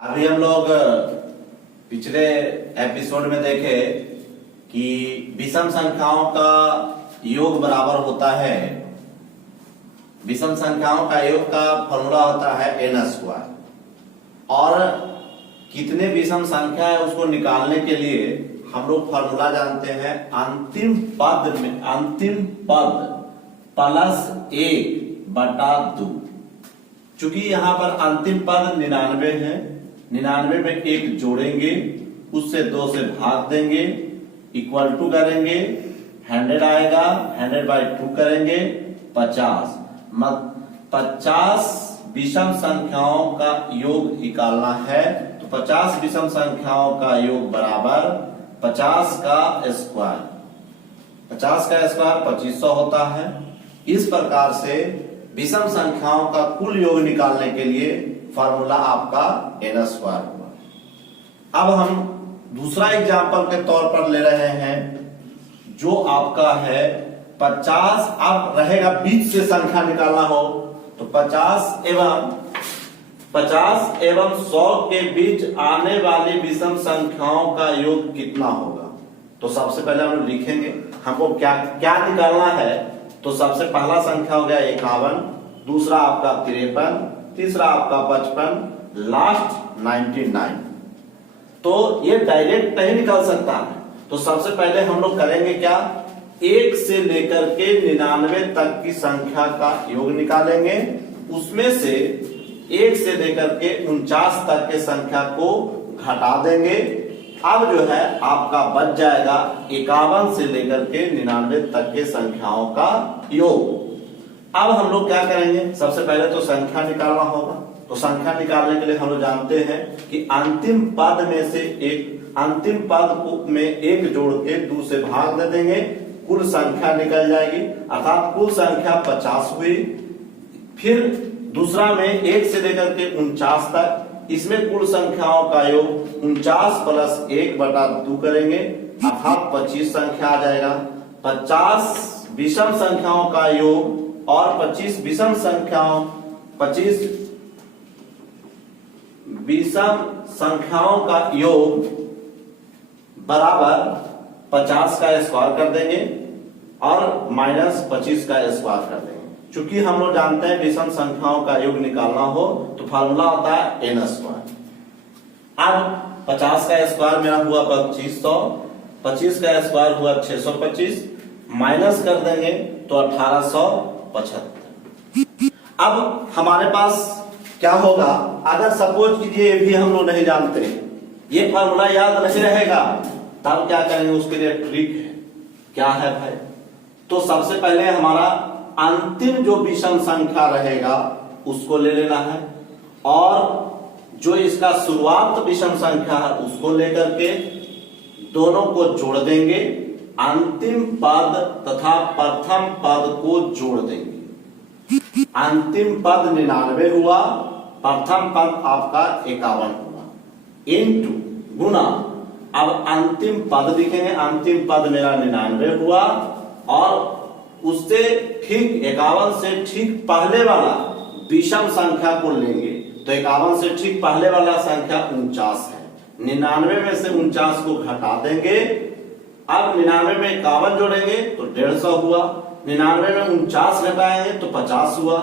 अभी हम लोग पिछले एपिसोड में देखे कि विषम संख्याओं का योग बराबर होता है, विषम संख्याओं का योग का फॉर्मूला होता है n स्क्वायर। और कितने विषम संख्या है उसको निकालने के लिए हम लोग फॉर्मूला जानते हैं अंतिम पद प्लस 1/2। चूंकि यहाँ पर अंतिम पद 99 है, 99 में 1 जोड़ेंगे, उससे 2 से भाग देंगे, इक्वल टू करेंगे, 100 आएगा, 100/2 करेंगे, 50। 50 विषम संख्याओं का योग निकालना है, तो 50 विषम संख्याओं का योग बराबर 50 का स्क्वायर। 50 का स्क्वायर 2500 होता है। इस प्रकार से विषम संख्याओं का कुल योग निकालने के लिए फॉर्मूला आपका n स्क्वायर हुआ। अब हम दूसरा एग्जांपल के तौर पर ले रहे हैं, जो आपका है 50। अब रहेगा बीच से संख्या निकालना हो तो 50 एवं 100 के बीच आने वाली विषम संख्याओं का योग कितना होगा। तो सबसे पहले हम लिखेंगे हमको क्या क्या निकालना है। तो सबसे पहला संख्या हो गया 51, दूसरा आपका 53, तीसरा आपका 55, लास्ट 99। तो ये डायरेक्ट नहीं निकल सकता है। तो सबसे पहले हम लोग करेंगे क्या, 1 से लेकर के 99 तक की संख्या का योग निकालेंगे। उसमें से 1 से लेकर के 49 तक के संख्या को घटा देंगे। अब जो है आपका बच जाएगा 51 से लेकर के 99 तक के संख्याओं का योग। अब हम लोग क्या करेंगे, सबसे पहले तो संख्या निकालना होगा। तो संख्या निकालने के लिए हम लोग जानते हैं कि अंतिम पद में से अंतिम पद में 1 जोड़ के 2 से भाग दे देंगे, कुल संख्या निकल जाएगी, अर्थात कुल संख्या 50 हुई। फिर दूसरा में 1 से लेकर के 49 तक, इसमें कुल संख्याओं का योग 49 + 1/2 करेंगे, अर्थात 25 संख्या आ जाएगा। 50 विषम संख्याओं का योग और 25 विषम संख्याओं का योग बराबर 50 का स्क्वायर कर देंगे और -25 का स्क्वायर कर देंगे। चूंकि हम लोग जानते हैं विषम संख्याओं का योग निकालना हो तो फॉर्मूला होता है n स्क्वायर। अब 50 का स्क्वायर मेरा हुआ 2500, 25 का स्क्वायर हुआ 625, माइनस कर देंगे तो 1875। अब हमारे पास क्या होगा, अगर सपोज कीजिए ये भी हम लोग नहीं जानते, ये फॉर्मूला याद नहीं रहेगा, तब क्या करेंगे, उसके लिए ट्रिक है। क्या है भाई, तो सबसे पहले हमारा अंतिम जो विषम संख्या रहेगा उसको ले लेना है, और जो इसका शुरुआत विषम संख्या है उसको लेकर के दोनों को जोड़ देंगे, अंतिम पद तथा प्रथम पद को जोड़ देंगे। अंतिम पद 99 हुआ, प्रथम पद आपका 51 हुआ, इनटू गुना। अब अंतिम पद लिखेंगे, अंतिम पद मेरा 99 हुआ और उससे ठीक 51 से ठीक पहले वाला विषम संख्या को लेंगे। तो 51 से ठीक पहले वाला संख्या 49 है, 99 में से 49 को घटा देंगे। अब 99 में 51 जोड़ेंगे तो 150 हुआ, 99 में 49 घटाएंगे तो 50 हुआ,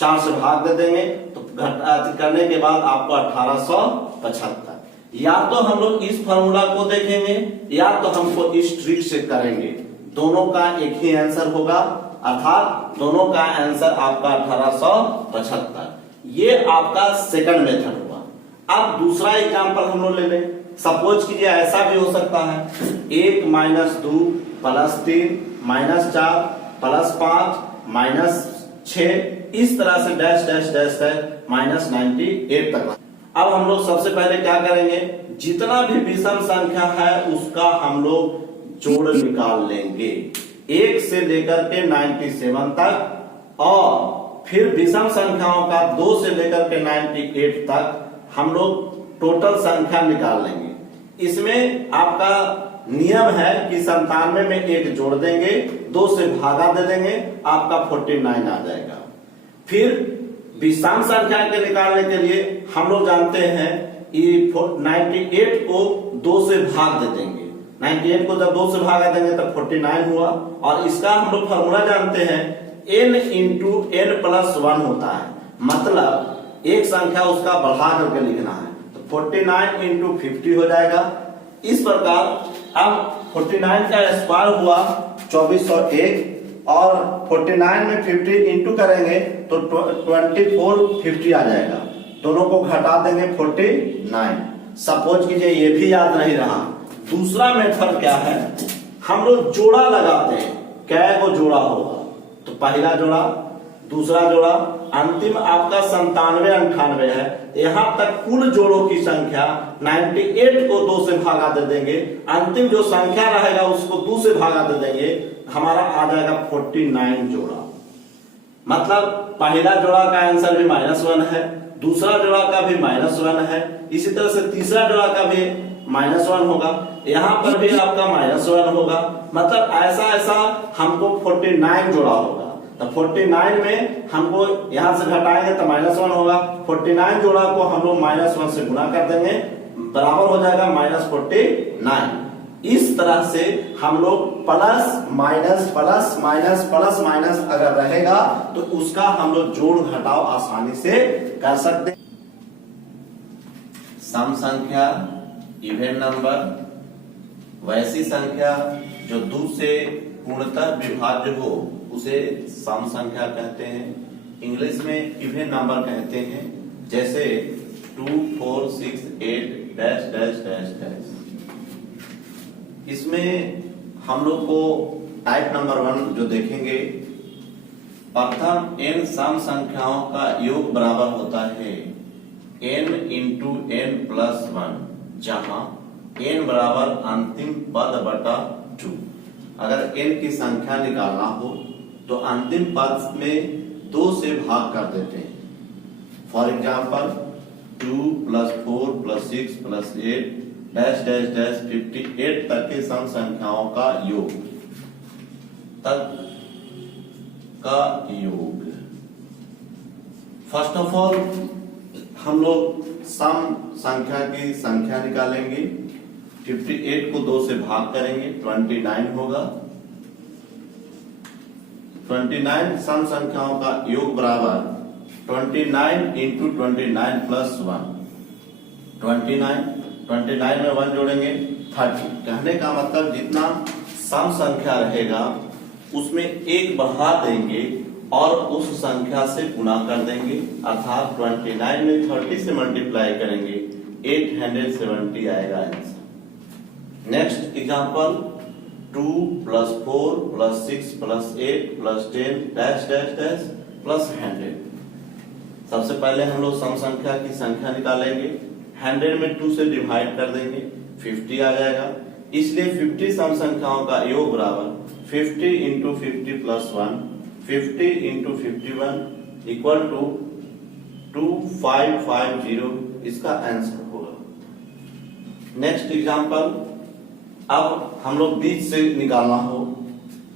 4 से भाग दे देंगे तो करने के बाद आपको 1875। या तो हम लोग इस फॉर्मूला को देखेंगे या तो हमको इस ट्रिक से करेंगे, दोनों का एक ही आंसर होगा, अर्थात दोनों का आंसर आपका 1875। ये आपका सेकंड मेथड हुआ। अब दूसरा एग्जांपल हम लोग ले लें। सपोज कीजिए ऐसा भी हो सकता है 1 - 2 + 3 - 4 + 5 - 6, इस तरह से डैश डैश डैश -98 तक। अब हम लोग सबसे पहले क्या करेंगे, जितना भी विषम संख्या है उसका हम लोग जोड़ निकाल लेंगे, 1 से लेकर के 97 तक, और फिर विषम संख्याओं का 2 से लेकर के 98 तक हम लोग टोटल संख्या निकाल लेंगे। इसमें आपका नियम है कि 97 में 1 जोड़ देंगे, 2 से भागा दे देंगे, आपका 49 आ जाएगा। फिर विषम संख्या के निकालने के लिए हम लोग जानते हैं ये 98 को 2 से भाग दे देंगे। 98 को जब 2 से भागा देंगे तब 49 हुआ। और इसका हम लोग फॉर्मूला जानते हैं, n इंटू n प्लस 1 होता है, मतलब एक संख्या उसका बढ़ा करके लिखना है, तो 49 इंटू 50 हो जाएगा। इस प्रकार अब 49 का स्क्वायर हुआ 2401 और 49 में 50 इंटू करेंगे तो 2450 आ जाएगा। दोनों को घटा देंगे 49। सपोज कीजिए ये भी याद नहीं रहा। दूसरा मेथड क्या है, हम लोग जोड़ा लगाते हैं, क्या को जोड़ा होगा, तो पहला जोड़ा, दूसरा जोड़ा, अंतिम आपका 97 98 है। यहां तक कुल जोड़ों की संख्या 98 को 2 से भागा दे देंगे, अंतिम जो संख्या रहेगा उसको 2 से भागा दे देंगे, हमारा आ जाएगा 49 जोड़ा। मतलब पहला जोड़ा का आंसर भी -1 है, दूसरा जोड़ा का भी -1 है, इसी तरह से तीसरा जोड़ा का भी -1 होगा, यहाँ पर भी आपका -1 होगा। मतलब ऐसा ऐसा हमको 49 जोड़ा होगा। तो 49 में हमको यहां से घटाएंगे तो -1 होगा। 49 जोड़ा को हम लोग -1 से गुणा कर देंगे, बराबर हो जाएगा -49। इस तरह से हम लोग plus minus plus minus plus minus अगर रहेगा तो उसका हम लोग जोड़ घटाव आसानी से कर सकते हैं। सम संख्या, इवन नंबर, वैसी संख्या जो 2 से पूर्णतः विभाज्य हो उसे सम संख्या कहते हैं। इंग्लिश में इवन नंबर कहते हैं, जैसे 2 4 6 8 डैश डैश डैश डैश। इसमें हम लोग को टाइप नंबर 1 जो देखेंगे, प्रथम n सम संख्याओं का योग बराबर होता है n इंटू n प्लस 1, जहां n बराबर अंतिम पद बटा 2। अगर n की संख्या निकालना हो तो अंतिम पद में 2 से भाग कर देते हैं। For example 2 + 4 + 6 + 8 dash dash dash 58 तक के सम संख्याओं का योग, तक का योग। फर्स्ट ऑफ ऑल हम लोग सम संख्या की संख्या निकालेंगे। 58 को 2 से भाग करेंगे, 29 होगा। 29 सम संख्याओं का योग बराबर 29 इंटू 29 प्लस 1। 29 में 1 जोड़ेंगे 30। कहने का मतलब जितना सम संख्या रहेगा उसमें 1 बढ़ा देंगे और उस संख्या से गुणा कर देंगे, अर्थात 29 में 30 से मल्टीप्लाई करेंगे, 870 आएगा answer. Next example 2 + 4 + 6 + 8 + 10 dash dash dash plus 100। सबसे पहले हम लोग सम संख्या की संख्या निकालेंगे। 100 में 2 से डिवाइड कर देंगे, 50 आ जाएगा। इसलिए 50 सम संख्याओं का योग बराबर 50 into 50 plus 1, 50 into 51 equal to 2550 इसका आंसर होगा। नेक्स्ट एग्जांपल, अब हम लोग बीच से निकालना हो।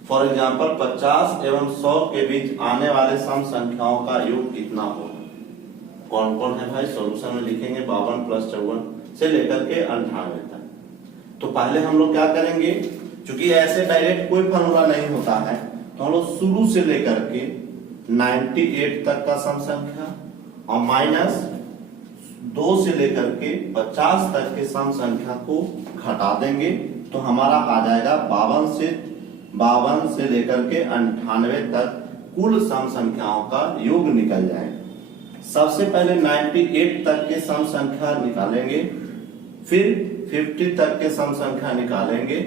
फॉर एग्जांपल 50 एवं 100 के बीच आने वाले सम संख्याओं का योग कितना होगा? कौन कौन है भाई? सॉल्यूशन में लिखेंगे 52 + 54 से लेकर के 98 तक। तो पहले हम लोग क्या करेंगे, क्योंकि ऐसे डायरेक्ट कोई फॉर्मूला नहीं होता है, तो हम लोग शुरू से लेकर के 98 तक का सम संख्या और -2 से लेकर के 50 तक के सम संख्या को घटा देंगे, तो हमारा आ जाएगा 52 से लेकर के 98 तक कुल सम संख्याओं का योग निकल जाएगा। सबसे पहले 98 तक के सम संख्या निकालेंगे, फिर 50 तक के सम संख्या निकालेंगे।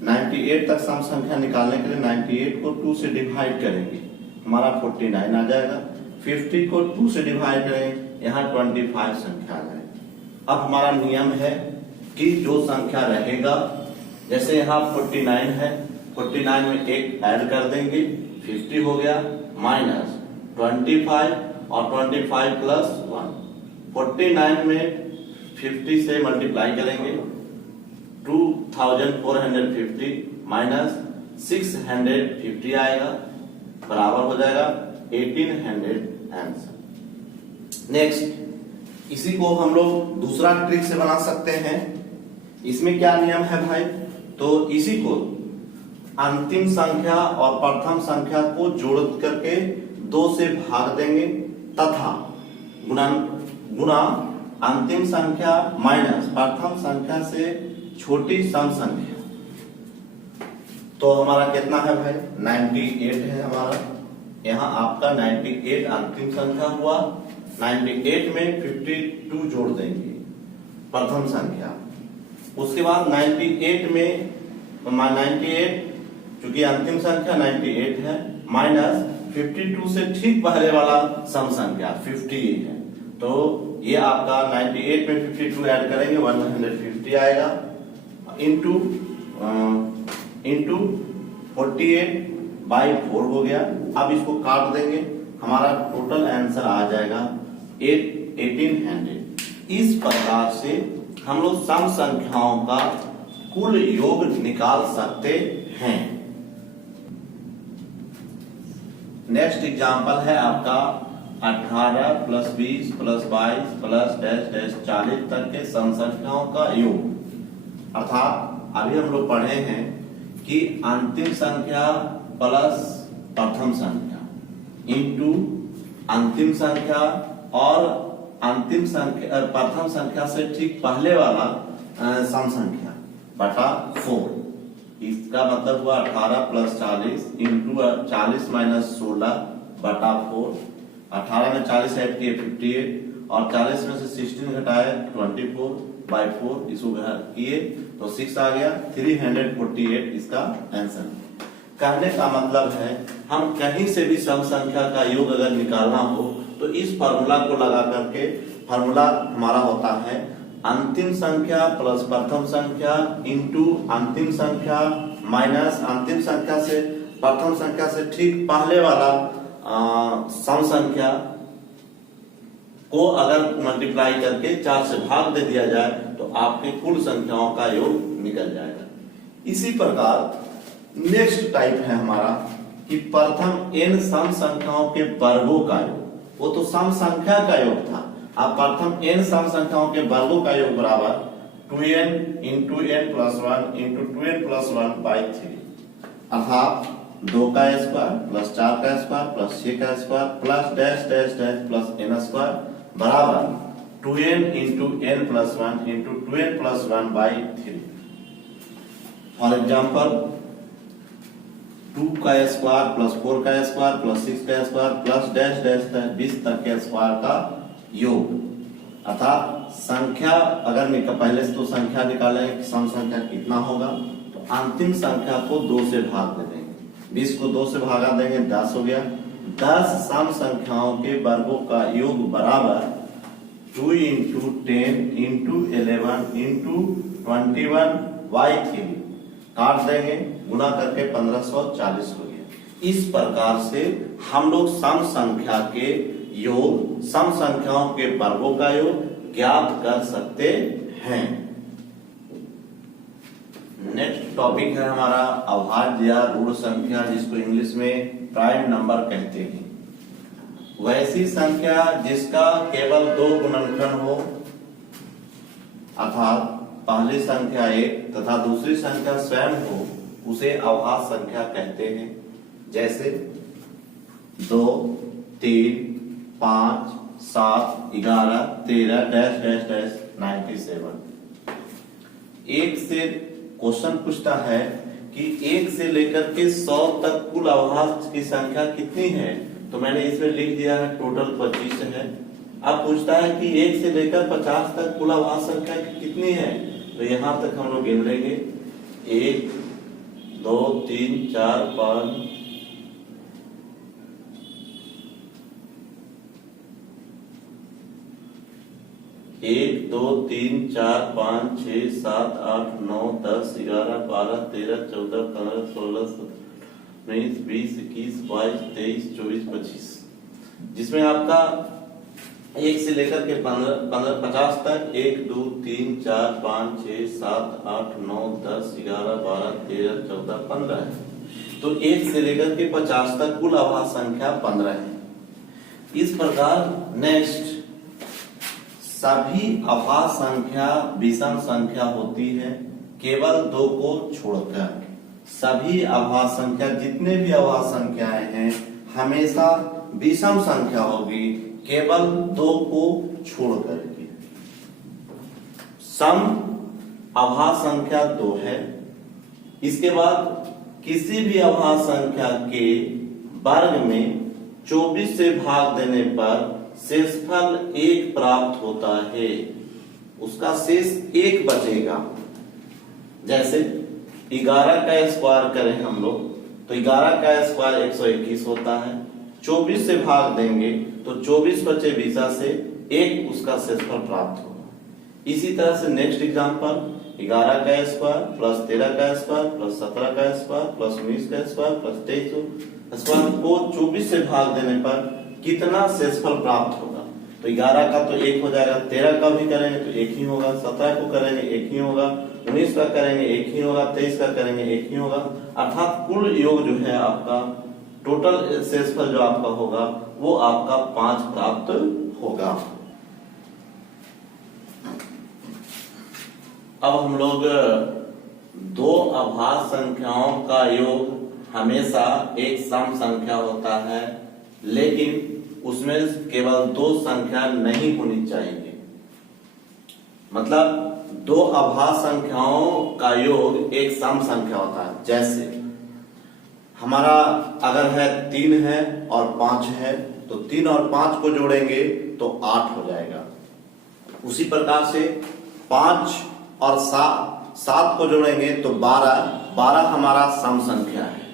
98 तक सम संख्या निकालने के लिए 98 को 2 से डिवाइड करेंगे, हमारा 49 आ जाएगा। 50 को 2 से डिवाइड करेंगे, यहाँ 25 संख्या आ जाएगी। अब हमारा नियम है कि जो संख्या रहेगा, जैसे यहाँ 49 है, 49 में 1 ऐड कर देंगे, 50 हो गया, माइनस 25 और 25 प्लस 1। 49 में 50 से मल्टीप्लाई करेंगे, 2450 माइनस 650 आएगा, बराबर हो जाएगा 1800 आंसर। नेक्स्ट इसी को हम लोग दूसरा ट्रिक से बना सकते हैं। इसमें क्या नियम है भाई, तो इसी को अंतिम संख्या और प्रथम संख्या को जोड़ करके 2 से भाग देंगे तथा गुणा अंतिम संख्या माइनस प्रथम संख्या से छोटी सम संख्या। तो हमारा कितना है भाई, 98 है हमारा। यहाँ आपका 98 अंतिम संख्या हुआ। 98 में 52 जोड़ देंगे प्रथम संख्या। उसके बाद 98 में 98 चूंकि अंतिम संख्या 98 है माइनस 52 से ठीक पहले वाला सम संख्या 58 है। तो ये आपका 98 में 52 ऐड करेंगे 150 आएगा इंटू 48/4 हो गया। अब इसको काट देंगे, हमारा टोटल आंसर आ जाएगा 1800। इस प्रकार से हम लोग सम संख्याओं का कुल योग निकाल सकते हैं। नेक्स्ट एग्जांपल है आपका 18 plus 20 plus 22 plus dash dash 40 तक के सम संख्याओं का योग। अर्थात अभी हम लोग पढ़े हैं कि अंतिम संख्या प्लस प्रथम संख्या इंटू अंतिम संख्या और अंतिम संख्या प्रथम संख्या से ठीक पहले वाला सम संख्या बटा 4। इसका मतलब हुआ 18 प्लस 40 इंटू 40 माइनस 16 बटा 4। 18 में 40 ऐड किए 58 और 40 में से 16 घटाए 24/4। इसको किए तो 6 आ गया 348 इसका आंसर। कहने का मतलब है हम कहीं से भी सम संख्या का योग अगर निकालना हो तो इस फार्मूला को लगा करके, फार्मूला हमारा होता है अंतिम संख्या प्लस प्रथम संख्या इंटू अंतिम संख्या माइनस अंतिम संख्या से प्रथम संख्या से ठीक पहले वाला सम संख्या को अगर मल्टीप्लाई करके 4 से भाग दे दिया जाए तो आपके कुल संख्याओं का योग निकल जाएगा। इसी प्रकार नेक्स्ट टाइप है हमारा कि प्रथम n सम संख्याओं के वर्गों का योग। वो तो सम संख्या का योग था, अब प्रथम n सम संख्याओं के वर्गों का योग बराबर 2n into n plus 1 into 2n plus 1/3 अर्थात 2 का स्क्वायर प्लस 4 का स्क्वायर प्लस 6 का square plus dash dash dash plus n square बराबर 2n into n plus 1 into 2n plus 1/3। For example 2 का स्क्वायर प्लस 4 का स्क्वायर प्लस 6 का square plus dash dash dash 20 तक के स्क्वायर का योग। अर्थात संख्या अगर पहले से तो संख्या निकालें कि सम संख्या कितना होगा, तो अंतिम संख्या को 2 से भाग दे देंगे। 20 को 2 से भागा देंगे 10 हो गया। 10 सम संख्याओं के वर्गों का योग बराबर 2 इंटू 10 इंटू 11 इंटू 21/3 काट देंगे, गुना करके 1540 हो गया। इस प्रकार से हम लोग सम संख्या के योग, सम संख्याओं के वर्गों का योग ज्ञात कर सकते हैं। नेक्स्ट टॉपिक है हमारा अभाज्य या ऋण संख्या, जिसको इंग्लिश में प्राइम नंबर कहते हैं। वैसी संख्या जिसका केवल 2 गुणनखंड हो, अर्थात पहली संख्या 1 तथा दूसरी संख्या स्वयं हो, उसे अभाज्य संख्या कहते हैं। जैसे 2 3 5 7 11 13 डैश डैश डैश 97। एक से क्वेश्चन पूछता है कि 1 से लेकर के 100 तक कुल अभाज्य की संख्या कितनी है, तो मैंने इसमें लिख दिया है टोटल 25 है। अब पूछता है कि 1 से लेकर 50 तक कुल अभाज्य संख्या कितनी है, तो यहां तक हम लोग गिन लेंगे 1 2 3 4 5 1 2 3 4 5 6 7 8 9 10 11 12 13 14 15 16 17 19 20 21 22 23 24 25, जिसमें आपका 1 से लेकर के 50 तक 1 2 3 4 5 6 7 8 9 10 11 12 13 14 15 है। तो 1 से लेकर के 50 तक कुल अभाज्य संख्या 15 है। इस प्रकार नेक्स्ट सभी अभाज्य संख्या विषम संख्या होती है केवल 2 को छोड़कर। सभी अभाज्य संख्या, जितने भी अभाज्य संख्याएं हैं, हमेशा विषम संख्या होगी केवल 2 को छोड़कर के। सम अभाज्य संख्या 2 है। इसके बाद किसी भी अभाज्य संख्या के वर्ग में 24 से भाग देने पर शेषफल 1 प्राप्त होता है। उसका शेष 1 बचेगा। जैसे 11 का स्क्वायर करें हम लोग तो 11 का स्क्वायर 121 होता है। 24 से भाग देंगे तो 24 बचे 20 से 1 उसका शेषफल प्राप्त होगा। इसी तरह से नेक्स्ट एग्जांपल 11 का स्क्वायर प्लस 13 का स्क्वायर प्लस 17 का स्क्वायर प्लस 19 का स्क्वायर प्लस 23 स्क्वायर को 24 से भाग देने पर कितना शेषफल प्राप्त होगा? तो 11 का तो 1 हो जाएगा, 13 का भी करेंगे तो 1 ही होगा, 17 को करेंगे 1 ही होगा, 19 का करेंगे 1 ही होगा, 23 का करेंगे 1 ही होगा। अर्थात कुल योग जो है आपका, टोटल शेषफल जो आपका होगा वो आपका 5 प्राप्त होगा। अब हम लोग 2 अभाज्य संख्याओं का योग हमेशा एक सम संख्या होता है, लेकिन उसमें केवल 2 संख्या नहीं होनी चाहिए। मतलब 2 अभाज्य संख्याओं का योग एक सम संख्या होता है। जैसे हमारा अगर है 3 है और 5 है तो 3 और 5 को जोड़ेंगे तो 8 हो जाएगा। उसी प्रकार से 5 और 7 को जोड़ेंगे तो 12 हमारा सम संख्या है।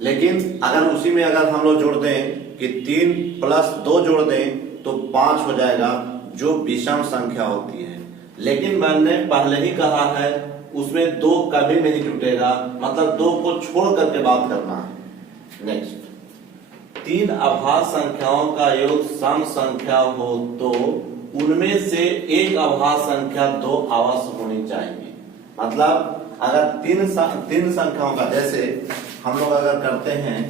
लेकिन अगर उसी में अगर हम लोग जोड़ दें कि 3 प्लस 2 जोड़ दें तो 5 हो जाएगा, जो विषम संख्या होती है। लेकिन मैंने पहले ही कहा है उसमें 2 कभी नहीं जुटेगा, मतलब 2 को छोड़ करके बात करना है। नेक्स्ट 3 अभाज्य संख्याओं का योग सम संख्या हो तो उनमें से एक अभाज्य संख्या 2 अवश्य होनी चाहिए। मतलब अगर 3 संख्याओं का, जैसे हम लोग अगर करते हैं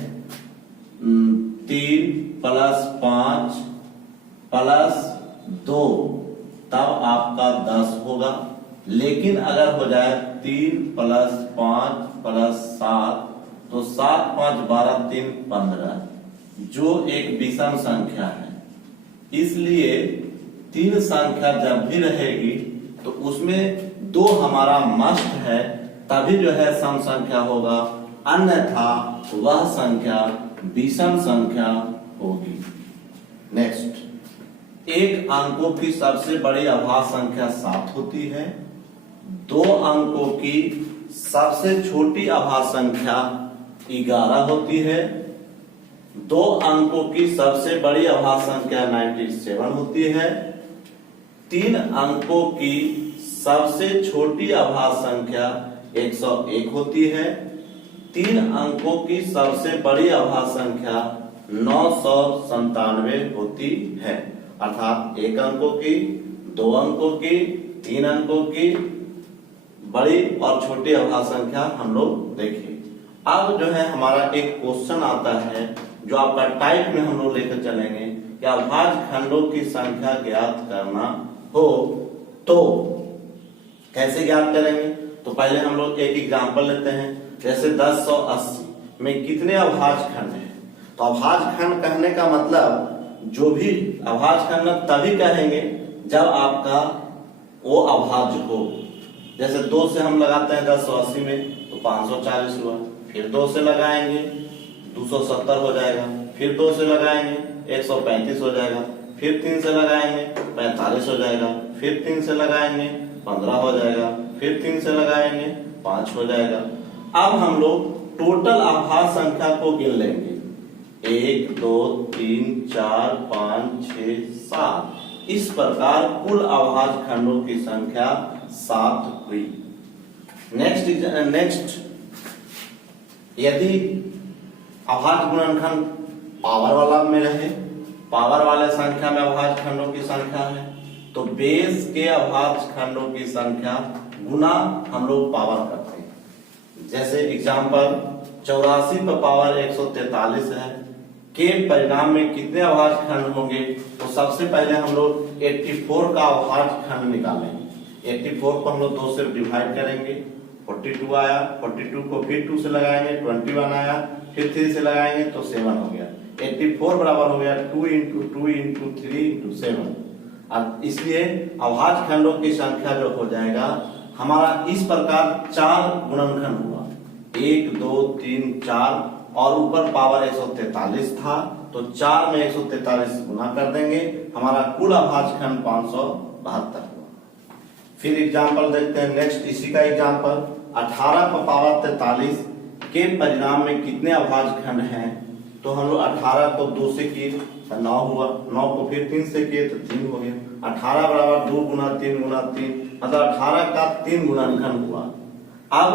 3 प्लस 5 प्लस 2 तब आपका 10 होगा। लेकिन अगर हो जाए 3 प्लस 5 प्लस 7 तो 7 5 12 3 15, जो एक विषम संख्या है। इसलिए 3 संख्या जब भी रहेगी तो उसमें 2 हमारा मस्ट है, तभी जो है सम संख्या होगा, अन्यथा वह संख्या विषम संख्या होगी। नेक्स्ट 1 अंकों की सबसे बड़ी अभाज्य संख्या 7 होती है। 2 अंकों की सबसे छोटी अभाज्य संख्या 11 होती है। 2 अंकों की सबसे बड़ी अभाज्य संख्या 97 होती है। 3 अंकों की सबसे छोटी अभाज्य संख्या 101 होती है। 3 अंकों की सबसे बड़ी अभाज्य संख्या 997 होती है। अर्थात 1 अंकों की, 2 अंकों की, 3 अंकों की बड़ी और छोटी अभाज्य संख्या हम लोग देखें। अब जो है हमारा एक क्वेश्चन आता है जो आपका टाइप में हम लोग लेकर चलेंगे कि अभाज्य खंडों की संख्या ज्ञात करना हो तो कैसे ज्ञात करेंगे। तो पहले हम लोग एक एग्जांपल लेते हैं। जैसे 1080 में कितने अभाज्य खंड हैं? तो अभाज्य खंड कहने का मतलब जो भी अभाज्य खंड तभी कहेंगे जब आपका वो अभाज्य हो। जैसे 2 से हम लगाते हैं 1080 में तो 540 हुआ, फिर 2 से लगाएंगे 270 हो जाएगा, फिर 2 से लगाएंगे 135 हो जाएगा, फिर 3 से लगाएंगे 45 हो जाएगा, फिर 3 से लगाएंगे 15 हो जाएगा, फिर 3 से लगाएंगे 5 हो जाएगा। अब हम लोग टोटल अभाज्य संख्या को गिन लेंगे। 1 2 3 4 5 6 7, इस प्रकार कुल अभाज्य खंडों की संख्या 7 हुई। नेक्स्ट यदि अभाज्य गुणनखंड पावर वाला में रहे, पावर वाले संख्या में अभाज्य खंडों की संख्या है, तो बेस के अभाज्य खंडों की संख्या गुना हम लोग पावर करते हैं। जैसे एग्जांपल 84 पर पावर 143 है, के परिणाम में कितने अभाज्य खंड होंगे, तो सबसे पहले हम लोग 84 का अभाज्य खंड निकालेंगे। 84 को हम लोग 2 से डिवाइड करेंगे, 42 आया, 42 को फिर 2 से लगाएंगे, 21 आया, फिर 3 से लगाएंगे तो 7 हो गया। 84 बराबर हो गया 2 इंटू 2 इंटू 3 इंटू 7। अब इसलिए अभाज्य खंडों की संख्या जो हो जाएगा हमारा इस प्रकार 4 गुणनखंड हुआ, 1 2 3 4 और ऊपर पावर 143 था तो 4 में 143 गुना कर देंगे, हमारा कुल अभाज्य खंड 572 हुआ। फिर एग्जांपल देखते हैं नेक्स्ट, इसी का एग्जांपल 18 पर पावर 43 के परिणाम में कितने अभाज्य खंड हैं, तो हम लोग 18 को 2 से किए तो 9 हुआ, 9 को फिर 3 से किए तो 3 हो गया। 18 बराबर 2 गुना 3 गुना 3 मतलब 18 का 3 गुणनखंड हुआ। अब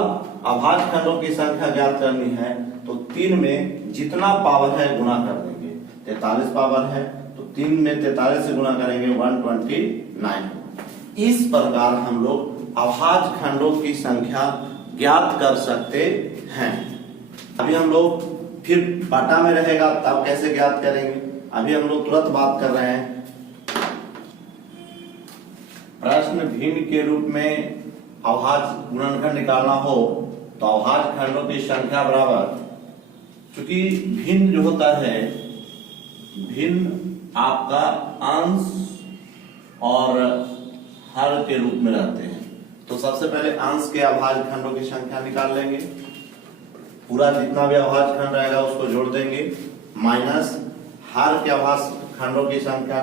अभाज्य खंडों की संख्या ज्ञात करनी है तो 3 में जितना पावर है गुना कर देंगे, 43 पावर है तो 3 में 43 से गुना करेंगे 129। इस प्रकार हम लोग अभाज्य खंडों की संख्या ज्ञात कर सकते हैं। अभी हम लोग फिर बाटा में रहेगा तब कैसे ज्ञात करेंगे, अभी हम लोग तुरंत बात कर रहे हैं। प्रश्न भिन्न के रूप में अभाज्य गुणनखंड निकालना हो तो अभाज्य खंडों की संख्या बराबर, चूंकि भिन्न जो होता है, भिन्न आपका अंश और हर के रूप में रहते हैं, तो सबसे पहले अंश के अभाज्य खंडों की संख्या निकाल लेंगे, पूरा जितना भी अभाज्य खंड रहेगा उसको जोड़ देंगे, माइनस हर के अभाज्य खंडों की संख्या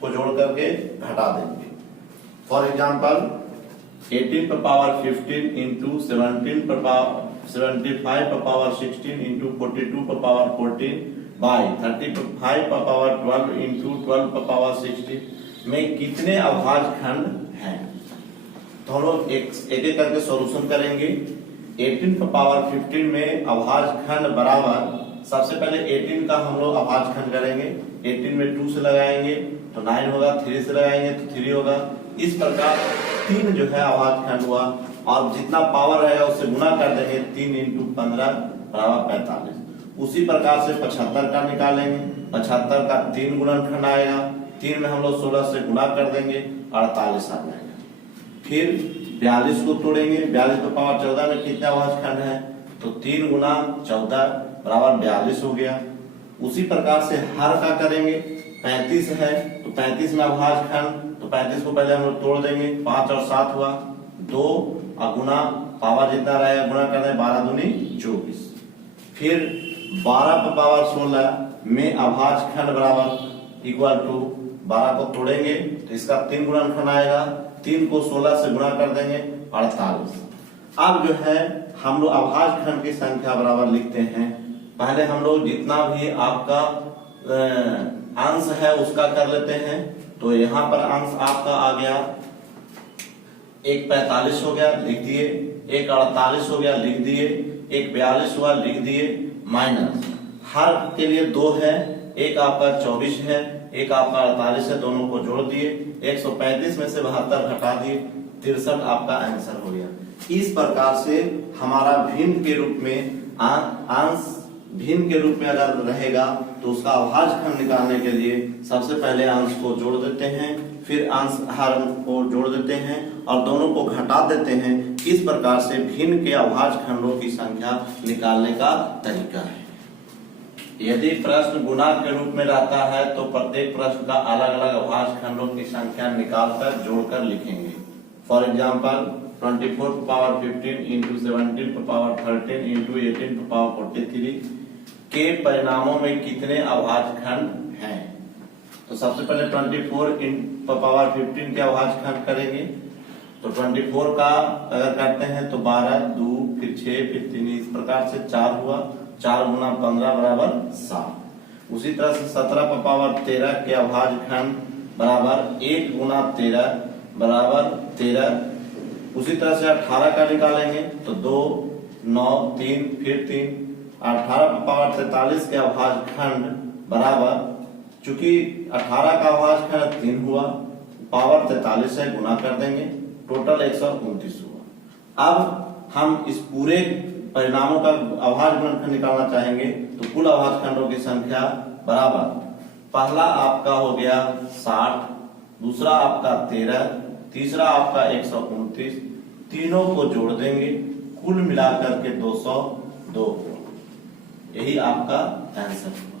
को जोड़ करके घटा देंगे। फॉर एग्जांपल 18 पर पावर 15 इंटू 17 पर पावर 75 पर पावर 16 इंटू 42 पर पावर 14 बाई 35 पर पावर 12 इंटू 12 पर पावर 16 में कितने अभाज्य खंड हैं। तो हम लोग एक एक करके सॉल्यूशन करेंगे। 18 पर पावर 15 में अभाज्य खंड बराबर, सबसे पहले 18 का हम लोग अभाज्य खंड करेंगे, 18 में 2 से लगाएंगे तो 9 होगा, 3 से लगाएंगे तो 3 होगा। इस प्रकार 3 जो है अभाज्य खंड हुआ और जितना पावर रहेगा उससे गुना कर देंगे, 3 इंटू 15 बराबर 45। उसी प्रकार से 75 का निकालेंगे, 75 का 3 गुणनखंड आएगा, 3 में हम लोग 16 से गुना कर देंगे 48 आ जाएगा। फिर 42 को तोड़ेंगे, 42 पर पावर 14 में कितने अभाज्य खंड है, तो 3 गुना 14 बराबर 42 हो गया। उसी प्रकार से हर का करेंगे, 35 है तो 35 में अभाज्य खंड, तो 35 को पहले हम लोग तोड़ देंगे, 5 और 7 हुआ 2 और गुना पावर जितना रहेगा गुना कर देंगे, 12 दूनी 24। फिर 12 पर पावर 16 में अभाज्य खंड बराबर इक्वल टू 12 को तोड़ेंगे तो इसका 3 गुणनखंड आएगा, 3 को 16 से गुना कर देंगे 48। अब जो है हम लोग अभाज्य खंड की संख्या बराबर लिखते हैं। पहले हम लोग जितना भी आपका अंश है उसका कर लेते हैं, तो यहाँ पर अंश आपका आ गया, एक 45 हो गया लिख दिए, एक 48 हो गया लिख दिए, एक 42 हुआ लिख दिए, माइनस हर के लिए 2 है, एक आपका 24 है, एक आपका 48 है, दोनों को जोड़ दिए, 135 में से 72 घटा दिए, 63 आपका आंसर हो गया। इस प्रकार से हमारा भिन्न के रूप में अंश भिन्न के रूप में अगर रहेगा तो उसका अभाज्य खंड निकालने के लिए सबसे पहले अंश को जोड़ देते हैं, फिर अंश हर को जोड़ देते हैं और दोनों को घटा देते हैं। इस प्रकार से भिन्न के अभाज्य खंडों की संख्या निकालने का तरीका है। यदि प्रश्न गुणा के रूप में रहता है तो प्रत्येक प्रश्न का अलग अलग अभाज्य खंडों की संख्या निकालकर जोड़कर लिखेंगे। फॉर एग्जाम्पल 24 पर पावर 15 इंटू 17 पर पावर 13 इंटू 18 पर पावर 43 के परिणामों में कितने अभाज्य खंड हैं। तो सबसे पहले 24 पर पावर 15 के अभाज्य खंड करेंगे, तो 24 का अगर करते हैं तो 12 2 फिर 6 फिर 3 इस प्रकार से 4 हुआ, 4 गुना 15 बराबर 7। उसी तरह से 17 पर पावर 13 के अभाज्य खंड बराबर 1 गुना 13 बराबर 13। उसी तरह से 18 का निकालेंगे तो 2 9 3 फिर 3, 18 पर पावर 43 के अभाज्य खंड बराबर, चूंकि 18 का अभाज्य खंड 3 हुआ, पावर 43 है गुना कर देंगे, टोटल 129 हुआ। अब हम इस पूरे परिणामों का अभाज्य गुणनखंड निकालना चाहेंगे तो कुल अभाज्य खंडों की संख्या बराबर पहला आपका हो गया 60, दूसरा आपका 13, तीसरा आपका 129, तीनों को जोड़ देंगे, कुल मिलाकर के 202। यही आपका आंसर।